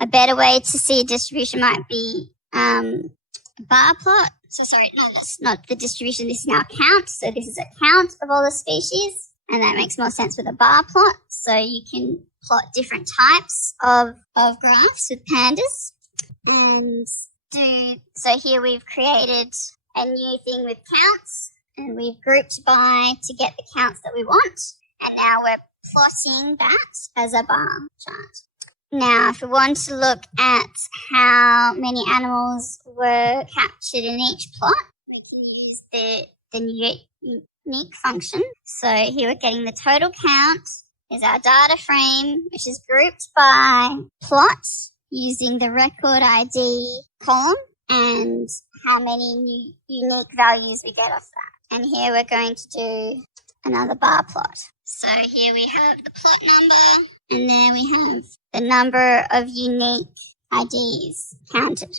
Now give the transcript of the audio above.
A better way to see a distribution might be a bar plot. So sorry, no, that's not the distribution. This is now a count. So this is a count of all the species, and that makes more sense with a bar plot. So you can plot different types of graphs with pandas. And so here we've created a new thing with counts, and we've grouped by to get the counts that we want. And now we're plotting that as a bar chart. Now, if we want to look at how many animals were captured in each plot, we can use the unique function. So here we're getting the total count is our data frame, which is grouped by plot using the record ID column and how many unique values we get off that. And here we're going to do another bar plot. So here we have the plot number, and there we have the number of unique IDs counted.